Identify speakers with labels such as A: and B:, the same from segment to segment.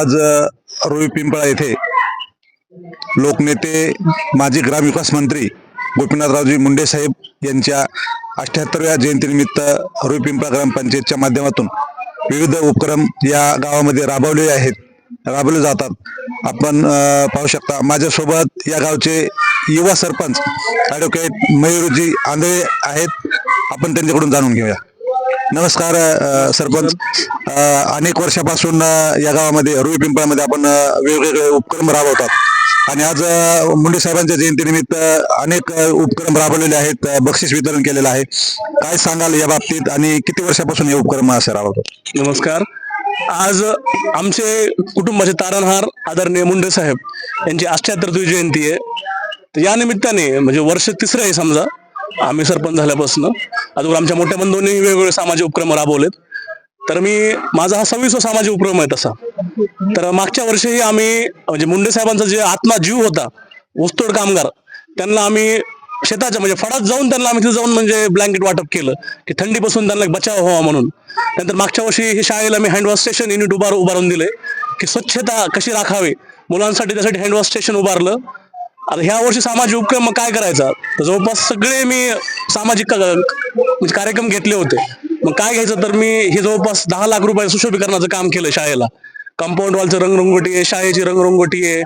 A: आज रोई पिंपळा येथे लोकनेते माजी ग्रामविकास मंत्री गोपीनाथरावजी मुंडे साहेब यांच्या अठ्याहत्तरव्या जयंतीनिमित्त रोई पिंपळा ग्रामपंचायतच्या माध्यमातून विविध उपक्रम या गावामध्ये राबवले आहेत राबवले जातात. आपण पाहू शकता माझ्यासोबत या गावचे युवा सरपंच ॲडव्होकेट मयूरजी आंधळे आहेत. आपण त्यांच्याकडून जाणून घेऊया. नमस्कार सरपंच. अनेक वर्षापासून या गावामध्ये रुई पिंपळामध्ये आपण वेगवेगळे उपक्रम राबवतात. आणि आज मुंडे साहेबांच्या जयंतीनिमित्त अनेक उपक्रम राबवलेले आहेत. बक्षीस वितरण केलेलं आहे. काय सांगाल या बाबतीत? आणि किती वर्षापासून हे उपक्रम असे राबवतात?
B: नमस्कार. आज आमचे कुटुंबाचे तारणहार आदरणीय मुंडे साहेब यांची अष्ट्याहत्तरवी जयंती आहे. या निमित्ताने म्हणजे वर्ष तिसरं आहे समजा आम्ही सरपंच झाल्यापासून. अजून आमच्या मोठ्या पण दोन्ही वेगवेगळे सामाजिक उपक्रम राबवलेत. तर मी माझा हा सव्वीसवा सामाजिक उपक्रम आहे तसा. तर मागच्या वर्षीही आम्ही म्हणजे मुंडे साहेबांचा जे आत्मा जीव होता ऊसतोड कामगार त्यांना आम्ही शेताच्या म्हणजे फडात जाऊन त्यांना आम्ही तिथे जाऊन म्हणजे ब्लँकेट वाटप केलं की थंडीपासून त्यांना बचाव व्हावा म्हणून. नंतर मागच्या वर्षी हे शाळेला मी हँडवॉश स्टेशन युनिट उभार उभारून दिले की स्वच्छता कशी राखावी मुलांसाठी त्यासाठी हँडवॉश स्टेशन उभारलं आता ह्या वर्षी सामाजिक उपक्रम मग काय करायचा? तर जवळपास सगळे मी सामाजिक म्हणजे कार्यक्रम घेतले होते. मग काय घ्यायचं तर मी हे जवळपास दहा लाख रुपये सुशोभीकरणाचं काम केलं शाळेला. कंपाऊंड वॉलचं रंगरंगोटी आहे शाळेची रंगरंगोटी आहे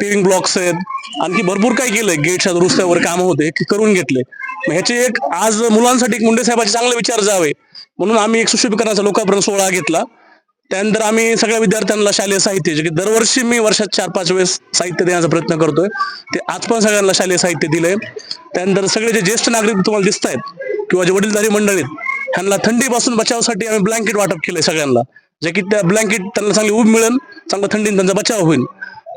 B: पिविंग ब्लॉक्स आहेत. आणखी भरपूर काही केलंय. गेटच्या दुरुस्त्यावर काम होते करून घेतले. मग ह्याचे एक आज मुलांसाठी एक मुंडे साहेबाचे चांगले विचार जावे. म्हणून आम्ही एक सुशोभीकरणाचा लोकार्पण सोहळा घेतला. त्यानंतर आम्ही सगळ्या विद्यार्थ्यांना शालेय साहित्य जे की दरवर्षी मी वर्षात चार पाच वेळेस साहित्य देण्याचा प्रयत्न करतोय ते आज पण सगळ्यांना शालेय साहित्य दिलंय. त्यानंतर सगळे जे ज्येष्ठ नागरिक तुम्हाला दिसत आहेत किंवा जे वडीलधारी मंडळीत ह्यांना थंडीपासून बचावासाठी आम्ही ब्लँकेट वाटप केलंय सगळ्यांना जे की त्या ब्लँकेट त्यांना चांगली ऊब मिळेल चांगलं थंडीने त्यांचा बचाव होईल.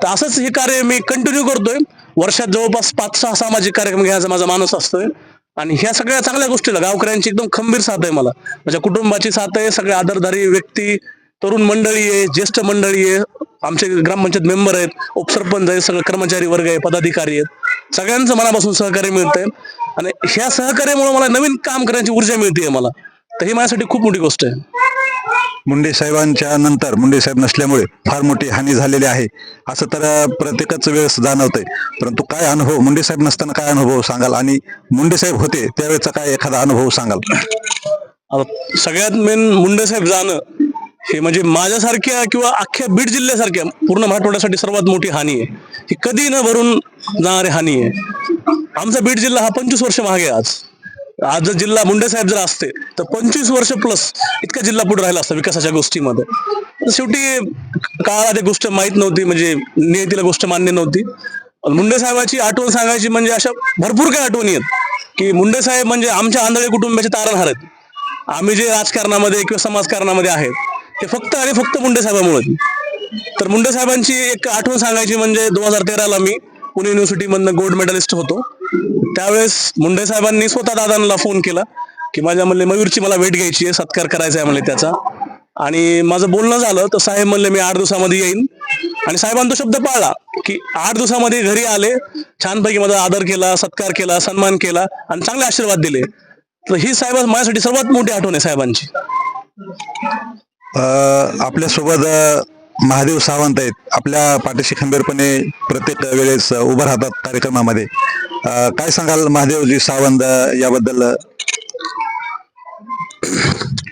B: तर असंच हे कार्य मी कंटिन्यू करतोय. वर्षात जवळपास पाच सहा सामाजिक कार्यक्रम घ्यायचा माझा मानस असतोय. आणि ह्या सगळ्या चांगल्या गोष्टीला गावकऱ्यांची एकदम खंबीर साथ आहे मला. माझ्या कुटुंबाची साथ आहे सगळे आदरधारी व्यक्ती तरुण मंडळी आहे ज्येष्ठ मंडळी आहे आमचे ग्रामपंचायत मेंबर आहेत उपसरपंच आहे सगळे कर्मचारी वर्ग आहे पदाधिकारी आहेत. सगळ्यांचं मनापासून सहकार्य मिळतंय. आणि ह्या सहकार्यामुळे मला नवीन काम करण्याची ऊर्जा मिळते मला. तर ही माझ्यासाठी खूप मोठी गोष्ट आहे.
A: मुंडे साहेबांच्या नंतर मुंडे साहेब नसल्यामुळे फार मोठी हानी झालेली आहे. असं तर प्रत्येकच वेळेस जाणवतंय. परंतु काय अनुभव मुंडे साहेब नसताना काय अनुभव सांगाल? आणि मुंडे साहेब होते त्यावेळेचा काय एखादा अनुभव सांगाल?
B: सगळ्यात मेन मुंडे साहेब जाणं हे म्हणजे माझ्यासारख्या किंवा अख्ख्या बीड जिल्ह्यासारख्या पूर्ण मराठवाड्यासाठी सर्वात मोठी हानी आहे. ही कधी न भरून जाणारी हानी आहे. आमचा बीड जिल्हा हा पंचवीस वर्ष मागे आहे आज. आज जर जिल्हा मुंडे साहेब जर असते तर पंचवीस वर्ष प्लस इतका जिल्हा पुढे राहिला असता विकासाच्या गोष्टीमध्ये. शेवटी काळाला ते गोष्ट माहीत नव्हती म्हणजे नियतीला गोष्ट मान्य नव्हती. मुंडे साहेबाची आठवण सांगायची म्हणजे अशा भरपूर काही आठवणी आहेत. की मुंडे साहेब म्हणजे आमच्या आंधळे कुटुंबाचे तारणहार आहेत. आम्ही जे राजकारणामध्ये किंवा समाजकारणामध्ये आहेत ते फक्त आणि फक्त मुंडे साहेबांमुळे. तर मुंडे साहेबांची एक आठवण सांगायची म्हणजे दोन हजार तेराला मी पुणे युनिव्हर्सिटी मधनं गोल्ड मेडलिस्ट होतो. त्यावेळेस मुंडे साहेबांनी स्वतः दादांना फोन केला की माझ्या म्हणले मयूरची मला भेट घ्यायची आहे सत्कार करायचा आहे म्हणले त्याचा. आणि माझं बोलणं झालं तर साहेब म्हणले मी आठ दिवसामध्ये येईन. आणि साहेबांनी तो शब्द पाळला की आठ दिवसामध्ये घरी आले छानपैकी माझा आदर केला सत्कार केला सन्मान केला आणि चांगले आशीर्वाद दिले. तर ही साहेब माझ्यासाठी सर्वात मोठी आठवण आहे साहेबांची.
A: आपल्यासोबत महादेव सावंत आहेत. आपल्या पाठीशी खंबीरपणे प्रत्येक वेळेस उभं राहतात कार्यक्रमामध्ये. काय सांगाल महादेवजी सावंत याबद्दल?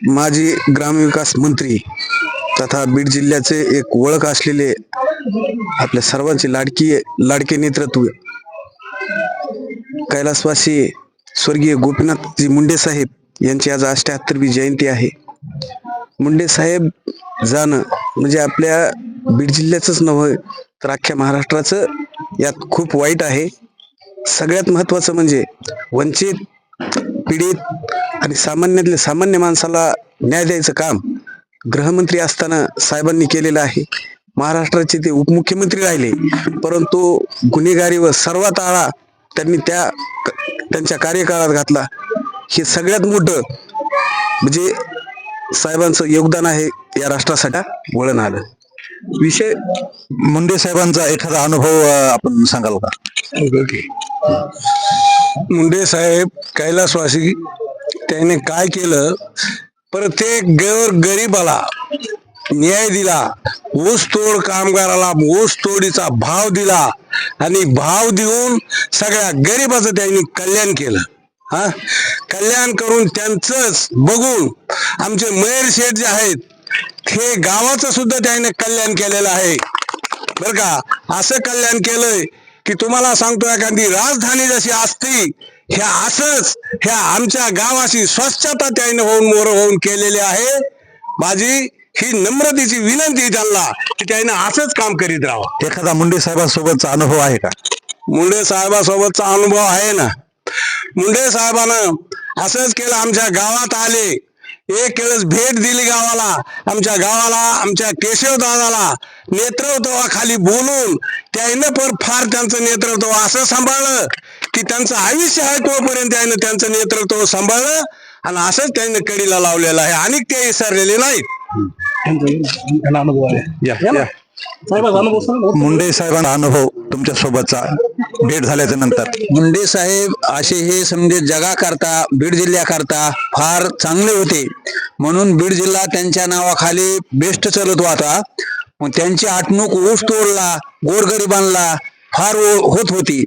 C: माजी ग्रामविकास मंत्री तथा बीड जिल्ह्याचे एक ओळख असलेले आपल्या सर्वांचे लाडकी लाडके नेतृत्व कैलासवासी स्वर्गीय गोपीनाथजी मुंडे साहेब यांची आज अष्ट्याहत्तरवी जयंती आहे. मुंडे साहेब जाणं म्हणजे आपल्या बीड जिल्ह्याचंच नव्हे तर अख्ख्या महाराष्ट्राचं यात खूप वाईट आहे. सगळ्यात महत्वाचं म्हणजे वंचित पीडित आणि सामान्यातल्या सामान्य माणसाला न्याय द्यायचं काम गृहमंत्री असताना साहेबांनी केलेलं आहे. महाराष्ट्राचे ते उपमुख्यमंत्री राहिले परंतु गुन्हेगारीवर सर्वात आळा त्यांनी त्या त्यांच्या कार्यकाळात घातला. हे सगळ्यात मोठं म्हणजे साहेबांचं योगदान आहे या राष्ट्रासाठी. वळण आलं.
A: विषय मुंडे साहेबांचा एखादा अनुभव आपण सांगाल का?
D: मुंडे साहेब कैलासवासी त्याने काय केलं? प्रत्येक गैर गरीबाला न्याय दिला ऊस तोड कामगाराला ऊस तोडीचा भाव दिला आणि भाव देऊन सगळ्या गरिबाचं त्यांनी कल्याण केलं. हा? कल्याण करून त्यांचंच बघून आमचे मयूर शेठ जे आहेत हे गावाचं सुद्धा त्याने कल्याण केलेलं आहे. बर का? असं कल्याण केलंय की तुम्हाला सांगतो एखादी राजधानी जशी असती ह्या असंच ह्या आमच्या गावाची स्वच्छता त्याने होऊन मोर होऊन केलेली आहे. माझी ही नम्रतेची विनंती त्यांना की त्याने असंच काम करीत राहावं.
A: एखादा मुंडे साहेबांसोबतचा अनुभव आहे का?
D: मुंडे साहेबासोबतचा अनुभव आहे ना. मुंडे साहेबानं असंच केलं आमच्या गावात आले. एक वेळेस भेट दिली गावाला. आमच्या गावाला आमच्या केशव दादाला नेतृत्वाखाली बोलून त्यानं पण फार त्यांचं नेतृत्व असं सांभाळलं की त्यांचं आयुष्य आहे तोपर्यंत त्यानं त्यांचं नेतृत्व सांभाळलं आणि असंच त्याने कडीला लावलेलं आहे. आणि ते विसरलेले नाहीत.
A: मुंडे साहेबांचा अनुभव तुमच्या सोबतचा भेट झाल्याच्यानंतर.
C: मुंडे साहेब असे हे समजे जगाकरता बीड जिल्ह्याकरता फार चांगले होते. म्हणून बीड जिल्हा त्यांच्या नावाखाली बेस्ट चलत होता. मग त्यांची आटणूक ऊस तोडला गोरगरिबांना फार ओ- होत होती.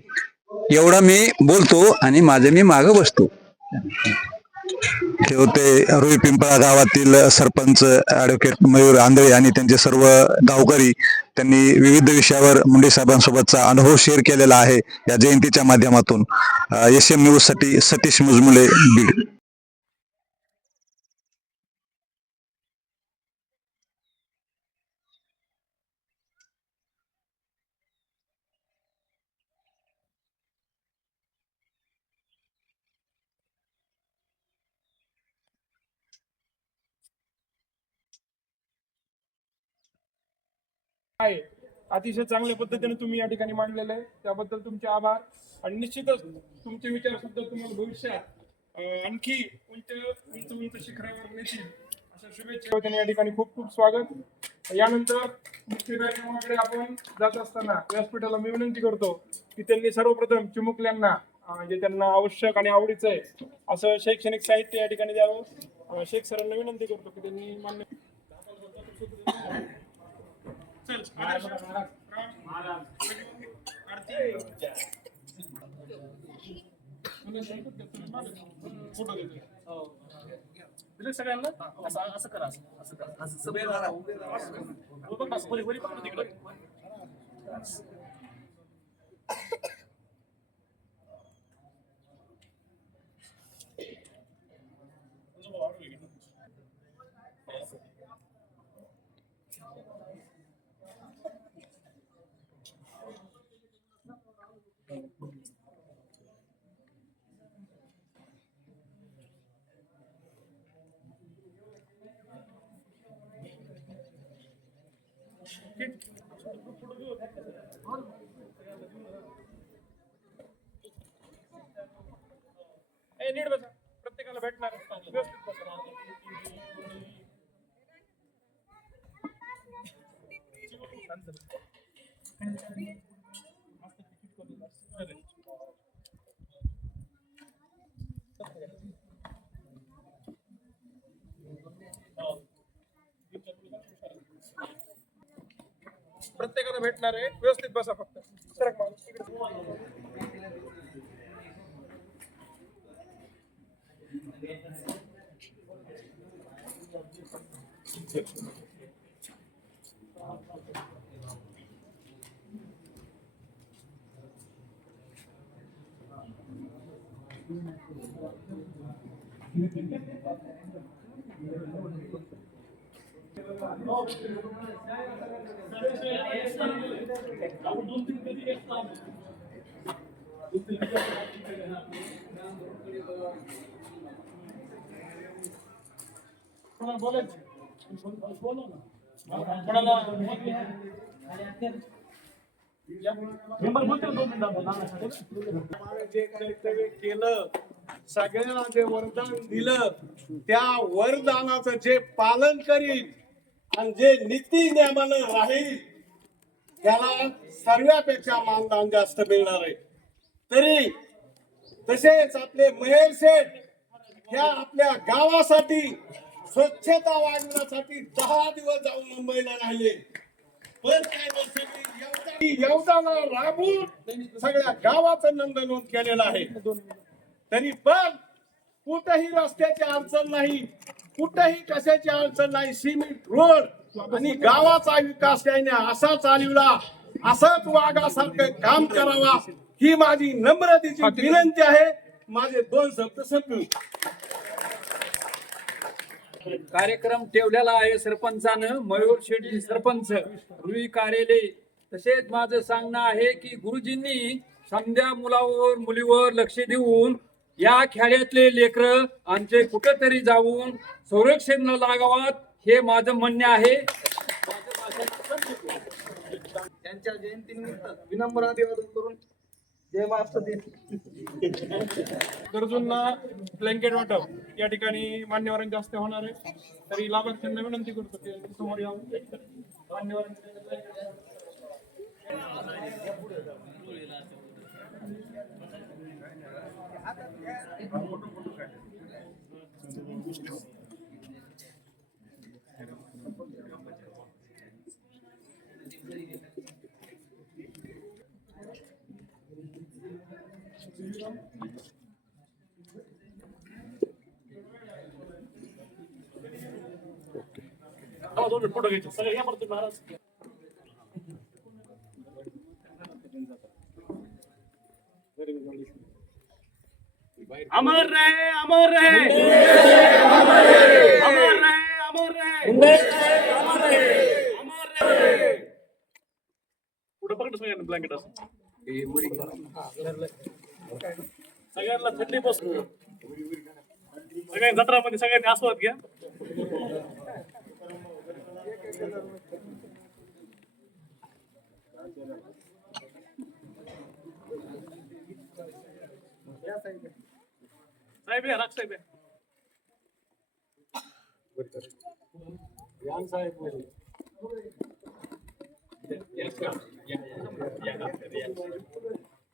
C: एवढा मी बोलतो आणि माझं मी मागं बसतो.
A: हे होते रुई पिंपळा गावातील सरपंच ऍडव्होकेट मयूर आंधळे आणि त्यांचे सर्व गावकरी. त्यांनी विविध विषयावर मुंडे साहेबांसोबतचा अनुभव शेअर केलेला आहे. या जयंतीच्या माध्यमातून एस एम न्यूजसाठी सतीश मुजमुले बीड.
E: आहे. अतिशय चांगल्या पद्धतीने तुम्ही या ठिकाणी मांडलेलं आहे. त्याबद्दल तुमचे आभार. आणि निश्चितच तुमचे विचार सुद्धा तुम्हाला भविष्यात आणखी उंच उंच उंच शिखरावर नेतील. अशा शुभेच्छा. त्यांनी या ठिकाणी खूप खूप स्वागत. यानंतर मुख्य कार्यक्रमाकडे आपण जात असताना व्यासपीठाला मी विनंती करतो की त्यांनी सर्वप्रथम चिमुकल्यांना जे त्यांना आवश्यक आणि आवडीचं आहे असं शैक्षणिक साहित्य या ठिकाणी द्यावं. शेख सरांना विनंती करतो की त्यांनी मान्य चल, आदर्श. राम. आरती. फोटो देतो. दिले सगळ्यांना असं असं करा असं असं करा असं सगळे. हो, बघ असं वरी- वरी पकडा तिकडं. ए, नीट बसा. प्रत्येकाला भेटणार व्यवस्थित प्रत्येकाला भेटणार आहे. व्यवस्थित बसा फक्त. सरक माणूस বলেন
F: जे कर्तव्य केलं सगळ्यांना जे वरदान दिलं त्या वरदानाचं जे पालन करील आणि जे नीती नियमानं राहील त्याला सर्वापेक्षा मानदान जास्त मिळणार आहे तरी तसेच आपले महेश शेठ ह्या आपल्या गावासाठी स्वच्छता वाढवण्यासाठी दहा दिवस जाऊन मुंबईला राहिले. पण काय योजना राबून सगळ्या गावाचं नंदनवन केलेलं आहे. तरी पण कुठेही रस्त्याची अडचण नाही कुठेही कशाची अडचण नाही सिमेंट रोड आणि गावाचा विकास त्याने असा चालवला असाच वाघासारखं काम करावा ही माझी नम्रतेची विनंती आहे. माझे दोन शब्द संपवू.
G: कार्यक्रम ठेवलेला आहे सरपंचानं मयूर शेट्टी सरपंच रुई कार्यालय तसेच माझं सांगणं आहे की गुरुजींनी समध्या मुलावर मुलीवर लक्ष देऊन या खेड्यातले लेकर आमचे कुठेतरी जाऊन संरक्षण लागावात हे माझं म्हणणे आहे.
H: त्यांच्या जयंतीनिमित्त विनम्र अभिवादन करून जय
E: गरजूंना ब्लँकेट वाटप. या ठिकाणी मान्यवरांच्या हस्ते होणार आहे. तरी लाभार्थ्यांना विनंती करतो की समोर यावं मान्यवरांच्या
B: फोटो घ्यायचे. सगळे या परत महाराज. अमर रहे अमर रहे अमर रहे अमर रहे अमर रहे पुढे पकड सगळ्यांना ब्लँकेट असं. सगळ्यांना थंडी बसतो सगळ्यांनी जत्रामध्ये सगळ्यांनी आस्वाद घ्या. साहेब या साहेब या.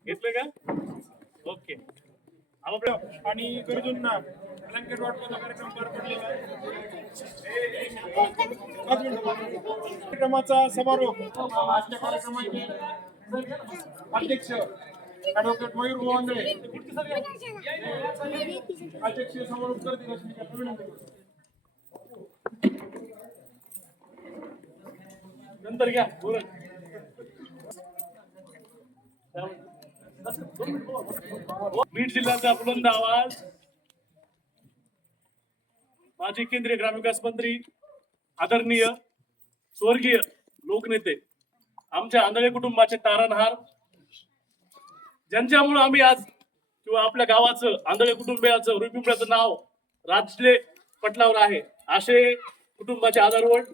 B: घेतलं का? ओके.
E: आणि गरजूंना ब्लँकेट वाटपाचा कार्यक्रम पार पडलेला आहे. कार्यक्रमाचा समारोप. आजच्या कार्यक्रमाचे अध्यक्ष ऍडव्होकेट मयूर गोवांगळे अध्यक्ष समारोप करतील अशी विनंती
B: नंतर घ्या बोला बीड जिल्ह्याचा बुलंद आवाज. माजी केंद्रीय ग्रामविकास मंत्री आदरणीय स्वर्गीय लोकनेते आमच्या आंधळे कुटुंबाचे तारणहार ज्यांच्यामुळे आम्ही आज किंवा आपल्या गावाचं आंधळे कुटुंबियाचं रुपिंपळाचं नाव राजले पटलावर आहे. असे कुटुंबाचे आधारवड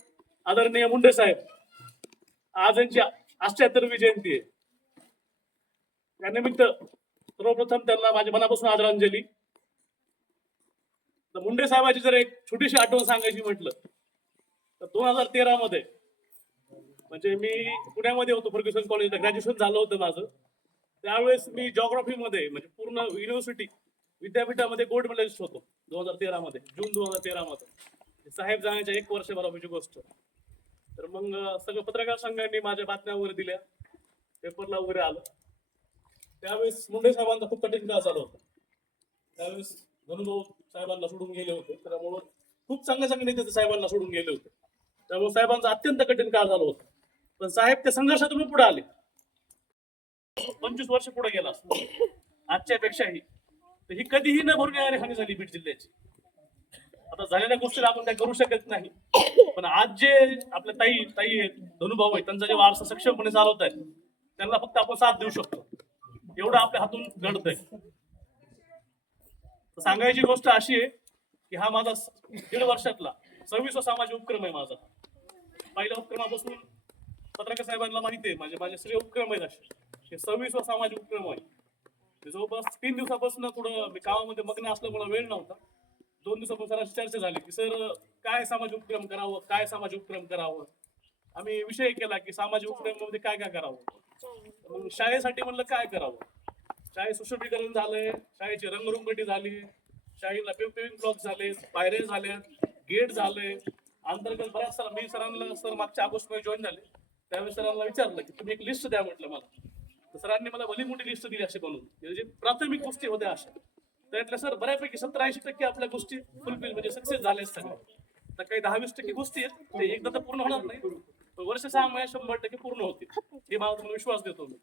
B: आदरणीय मुंडे साहेब आज यांची अष्ट्याहत्तरवी जयंती आहे. त्यानिमित्त सर्वप्रथम त्यांना माझ्या मनापासून आदरांजली. तर मुंडे साहेबाची जर एक छोटीशी आठवण सांगायची म्हटलं तर दोन हजार तेरा मध्ये म्हणजे मी पुण्यामध्ये होतो फर्ग्युसन कॉलेजला ग्रॅज्युएशन झालं होतं माझं. त्यावेळेस मी मध्ये म्हणजे पूर्ण युनिव्हर्सिटी विद्यापीठामध्ये गोल्ड मेडलिस्ट होतो दोन हजार तेरा मध्ये जून दोन हजार तेरा मध्ये. साहेब जाण्याच्या एक वर्षभरापूर्वीची गोष्ट. तर मग सगळं पत्रकार संघांनी माझ्या बातम्या वगैरे दिल्या पेपरला वगैरे आलं. त्यावेळेस मुंडे साहेबांचा खूप कठीण काळ चालू होता. त्यावेळेस धनुभाऊ साहेबांना सोडून गेले होते. त्यामुळं खूप चांगले चांगले नेते साहेबांना सोडून गेले होते. त्यामुळे साहेबांचा अत्यंत कठीण काळ झाला होता. पण साहेब त्या संघर्षातून पुढे आले. पंचवीस वर्ष पुढे गेला आजच्या पेक्षाही. तर ही कधीही न भरून येणारी हानी झाली बीड जिल्ह्याची. आता झालेल्या गोष्टीला आपण काही करू शकत नाही. पण आज जे आपल्या ताई ताई आहेत धनुभाऊ आहेत त्यांचा जे वारसा सक्षमपणे चालवत आहेत त्यांना फक्त आपण साथ देऊ शकतो. एवढं आपल्या हातून घडतंय. सांगायची गोष्ट अशी आहे की हा माझा दीड वर्षातला सव्वीसवा सामाजिक उपक्रम आहे माझा. पहिल्या उपक्रमापासून पत्रकार साहेबांना माहिती आहे माझे माझे सगळे उपक्रम आहेत असे. हे सव्वीसवा सामाजिक उपक्रम आहे. जवळपास तीन दिवसापासून थोडं मी कामामध्ये मग्न असल्यामुळे वेळ नव्हता. दोन दिवसापासून चर्चा झाली की सर काय सामाजिक उपक्रम करावं? काय सामाजिक उपक्रम करावं? आम्ही विषय केला की सामाजिक उपक्रमामध्ये काय काय करावं? मग शाळेसाठी म्हणलं काय करावं? शाळे सुशोभीकरण झालंय शाळेची रंगरुंगटी झाली शाळेला पिंपिंग ब्लॉक झाले पायऱ्या झाल्या गेट झाले. अंतर्गत बऱ्याच सर मी सरांना सर मागच्या ऑगस्टमध्ये जॉईन झाले. त्यावेळेस सरांना विचारलं की तुम्ही एक लिस्ट द्या म्हटलं मला. तर सरांनी मला भली मोठी लिस्ट दिली अशी बनवून. म्हणजे जे प्राथमिक गोष्टी होत्या अशा. त्यातल्या सर बऱ्यापैकी सत्तर ऐंशी टक्के आपल्या गोष्टी फुलफिल म्हणजे सक्सेस झाल्या सगळ्या. तर काही दहा वीस टक्के गोष्टी आहेत ते एकदा तर पूर्ण होणार नाही. वर्ष सहा महिन्यात शंभर टक्के पूर्ण होतील. हे मला तुम्हाला विश्वास देतो मी.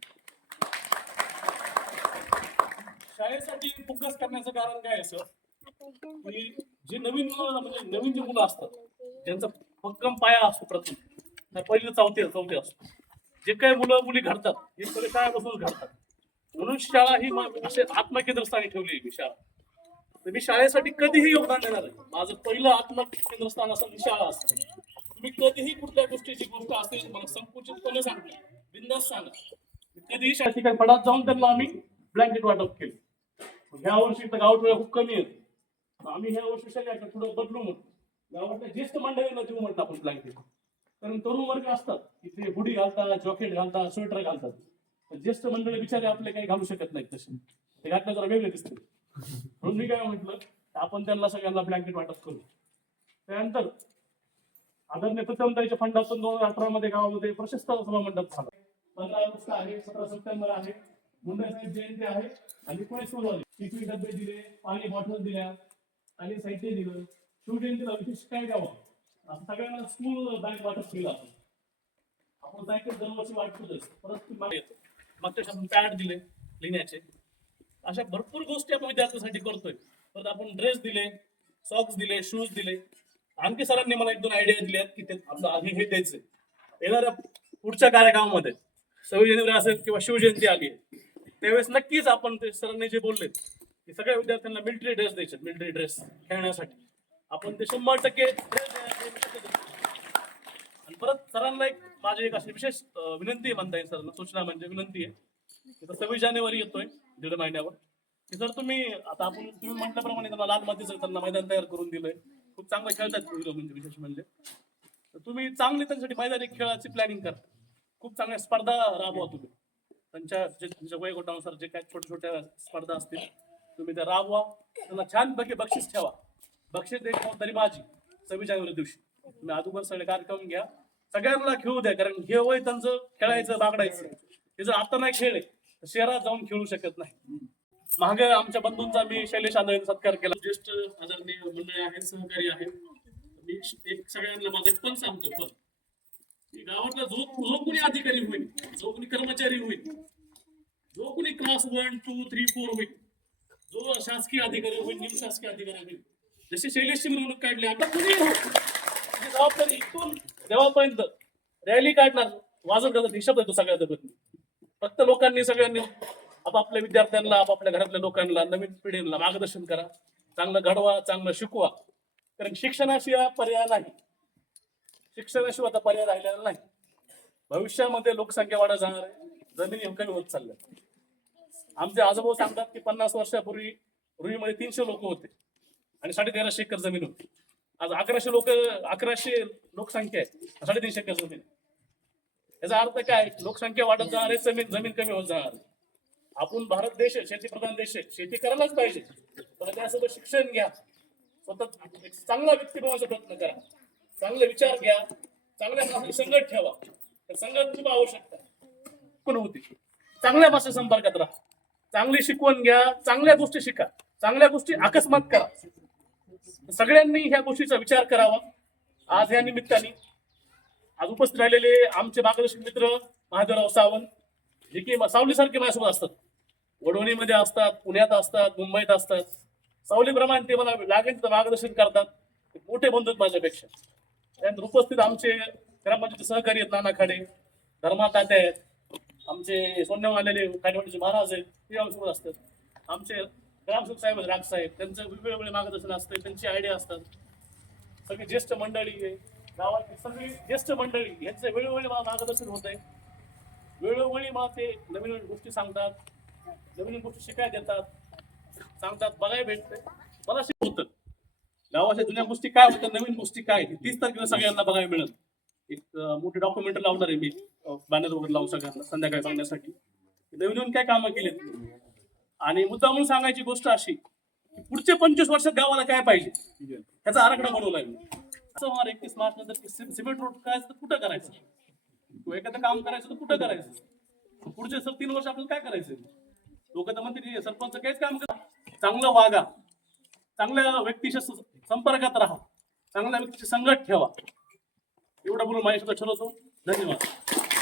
B: शाळेसाठी फोकस करण्याचं कारण काय सर की जे नवीन मुलं म्हणजे नवीन जे मुलं असतात ज्यांचा भक्कम पाया असतो प्रथम पहिली चौथी चौथी असतो. जे काही मुलं मुली घडतात हे सगळे शाळेपासूनच घडतात. म्हणून शाळा ही मा- असे आत्मकेंद्रस्थानी ठेवली आहे मी शाळा. तर मी शाळेसाठी कधीही योगदान देणार आहे माझं पहिलं आत्मकेंद्रस्थान असं ही शाळा असते. तुम्ही कधीही कुठल्या गोष्टीची गोष्ट असेल मला संकुचितपणे सांगा. बिंदास सांगा. कधीही शाळा ठिकाणी पडात जाऊन त्यांना आम्ही ब्लँकेट वाटप केलं. ह्या वर्षी तर गावठोळ्या खूप कमी आहेत आम्ही ह्या वर्षी सगळ्या थोडं बदलू म्हणतो गावातल्या ज्येष्ठ मंडळींना देऊ म्हणतो आपण ब्लँकेट कारण तरुण वर्ग असतात की ते हुडी घालतात जॉकेट घालतात स्वेटर घालतात. ज्येष्ठ मंडळी बिचारे आपले काही घालू शकत नाहीत तसे. ते घातलं जरा वेगळे दिसते. म्हणून मी काय म्हटलं आपण त्यांना सगळ्यांना ब्लँकेट वाटप करू. त्यानंतर आदरणीय प्रथमताईच्या फंडातून दोन हजार अठरा मध्ये गावामध्ये प्रशस्त सभा मंडप झाला. पंधरा ऑगस्ट आहे सतरा सप्टेंबर आहे. मुंडासाहेब जयंती आहे आणि एकोणीस सुरू टिफिन डबे दिले पाणी बॉटल दिल्या आणि साहित्य दिलं. शिवजयंतीला विशेष काय द्यावं? असं सगळ्यांना स्कूल बँक वाटप केलं आपण. आपण बँकेत दरवर्षी वाटतोच परत येतो. मागच्या वर्षी पॅड दिले लिहिण्याचे. अशा भरपूर गोष्टी आपण विद्यार्थ्यांसाठी करतोय. परत आपण ड्रेस दिले सॉक्स दिले शूज दिले. आणखी सरांनी मला एक दोन आयडिया दिल्या की ते आपलं आधी हे द्यायचं येणाऱ्या पुढच्या कार्यक्रमामध्ये सव्वीस जानेवारी असेल किंवा शिवजयंती आली आहे. त्यावेळेस नक्कीच आपण ते सरांनी जे बोलले की सगळ्या विद्यार्थ्यांना मिलिटरी ड्रेस द्यायचे मिलिटरी ड्रेस खेळण्यासाठी. आपण ते शंभर टक्के आणि परत सरांना एक माझी एक अशी विशेष विनंती म्हणता येईल सरांना सूचना म्हणजे विनंती आहे. की सव्वीस जानेवारी येतोय दीड महिन्यावर की जर तुम्ही आता आपण तुम्ही म्हटल्याप्रमाणे त्यांना लाल मातीचं त्यांना मैदान तयार करून दिलंय. खूप चांगलं खेळतात म्हणजे विशेष म्हणजे. तर तुम्ही चांगली त्यांच्यासाठी मैदानी खेळाची प्लॅनिंग करा. खूप चांगल्या स्पर्धा राबवा तुम्ही. त्यांच्या जे त्यांच्या वयोगटानुसार जे काही छोट्या छोट्या स्पर्धा असतील तुम्ही त्या राबवा. त्यांना छानपैकी बक्षीस ठेवा. बक्षीस देत तरी माझी. सव्वीस जानेवारी दिवशी. तुम्ही अगोदर सगळे कार्यक्रम घ्या. सगळ्यांना खेळू द्या कारण हे वय त्यांचं खेळायचं बागडायचं. हे जर आता नाही खेळले तर शहरात जाऊन खेळू शकत नाही. मागे आमच्या बंधूंचा मी शैलेश आंधळे सत्कार केला. ज्येष्ठ आदरणीय मंडळी आहेत सहकारी आहेत. मी एक सगळ्यांना माझं एक पण सांगतो पण गावातला जो जो कोणी अधिकारी होईल जो कोणी कर्मचारी होईल जो कोणी class one two three four होईल जो शासकीय अधिकारी होईल निमशासकीय अधिकारी होईल जशी शैलेशची मिरवणूक काढली आता कुणी म्हणजे जबाबदारी इथून देवापर्यंत रॅली काढणार वाजत गाजत हिशोब येतो सगळ्या जगत फक्त लोकांनी सगळ्यांनी आपापल्या विद्यार्थ्यांना आपापल्या घरातल्या लोकांना नवीन पिढीला मार्गदर्शन करा चांगलं घडवा चांगलं शिकवा. कारण शिक्षणाशिवाय पर्याय नाही. शिक्षणाशिवाय आता पर्याय राहिलेला नाही. भविष्यामध्ये लोकसंख्या वाढत जाणार आहे. जमिनी कमी होत चालल्या. आमचे आजोबा सांगतात की पन्नास वर्षापूर्वी रुईमध्ये तीनशे लोक होते आणि साडे तेराशे एकर जमीन होती. आज अकराशे लोक अकराशे लोकसंख्या आहे. साडेतीनशे एकर जमीन याचा अर्थ काय? लोकसंख्या वाढत जाणार आहे जमीन जमीन कमी होत जाणार आहे. आपण भारत देश आहे शेतीप्रधान देश आहे. शेती करायलाच पाहिजे. पण त्यासोबत शिक्षण घ्या. स्वतः एक चांगला व्यक्ती बनवायचा प्रयत्न करा. चांगले विचार घ्या चांगल्या संगत ठेवा. तर संगत खूप आवश्यकता पण होती. चांगल्या भाषा संपर्कात राहा. चांगली शिकवण घ्या चांगल्या गोष्टी शिका. चांगल्या गोष्टी अकस्मात करा. सगळ्यांनी ह्या गोष्टीचा विचार करावा. आज या निमित्ताने आज उपस्थित राहिलेले आमचे मार्गदर्शक मित्र महादेवराव सावंत जे की सावलीसारखे माझ्यासोबत असतात. वडवणीमध्ये असतात पुण्यात असतात मुंबईत असतात. सावलीप्रमाणे ते मला लागेल तिथं मार्गदर्शन करतात. मोठे बंधू माझ्यापेक्षा. त्यानंतर उपस्थित आमचे ग्रामपंचायत सहकारी आहेत नाना खाडे धर्मा तात्या आहेत आमचे सोन्यावर आलेले खाडेवाडीचे महाराज आहेत ते आमच्यासोबत असतात. आमचे ग्रामसेवक साहेब राग साहेब त्यांचं वेगवेगळे मार्गदर्शन असतं त्यांची आयडिया असतात. सगळी ज्येष्ठ मंडळी आहे गावातली सगळी ज्येष्ठ मंडळी यांचं वेळोवेळी मला मार्गदर्शन होत आहे वेळोवेळी मला ते नवीन नवीन गोष्टी सांगतात नवीन नवीन गोष्टी शिकायला देतात सांगतात बघायला भेटतंय. मला शिकवतं. गावाच्या जुन्या गोष्टी काय होत्या नवीन गोष्टी काय तीस तारखेला सगळ्यांना बघायला मिळत एक मोठी डॉक्युमेंटरी लावणार आहे मी बॅनर वगैरे लावू सगळ्यांना संध्याकाळी बघण्यासाठी. नवीन नवीन काय कामं केलेत आणि मुद्दा म्हणून सांगायची गोष्ट अशी की पुढचे पंचवीस वर्षात गावाला काय पाहिजे? त्याचा आराखडा बनवलाय मी. असं होणार एकतीस मार्च नंतर सिमेंट रोड करायचं तर कुठं करायचं? किंवा एखादं काम करायचं तर कुठं करायचं? पुढचे सर तीन वर्ष आपल्याला काय करायचं? लोक तर म्हणते सरपंच काहीच काम करा चांगलं वागा. चांगल्या व्यक्तीशी संपर्कात राहा. चांगल्या व्यक्तीची संगत ठेवा. एवढं बोलून माझ्या सुद्धा ठरवतो धन्यवाद.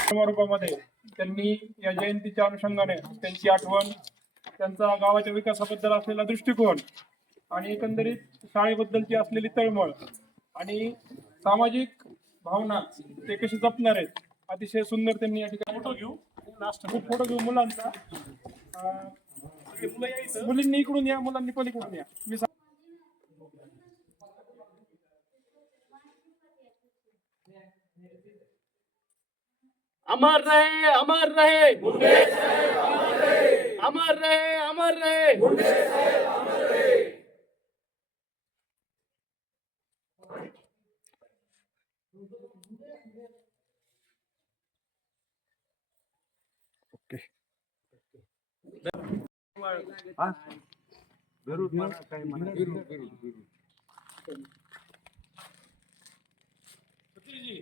E: समारोपामध्ये त्यांनी या जयंतीच्या अनुषंगाने त्यांची आठवण त्यांचा गावाच्या विकासाबद्दल असलेला दृष्टिकोन आणि एकंदरीत शाळेबद्दलची असलेली तळमळ आणि सामाजिक भावना ते कसे जपणार आहेत अतिशय सुंदर त्यांनी या ठिकाणी
B: फोटो घेऊ लास्ट
E: खूप फोटो घेऊ मुलांचा. मुलींनी इकडून या मुलांनी पलीकडून या. मी
I: अमर रहे अमर रहे। अमर रहे अमर रहे।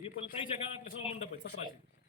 B: ही पण ताईच्या काळातले सभा मंडप आहे सतराशे.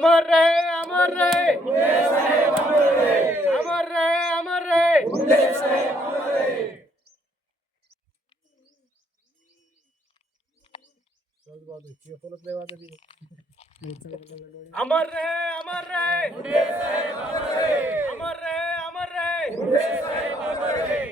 E: अमर रहे अमर रहे
I: अमर रहे अमर रहे अमर रे अमर रे. अमर रे अमर रे.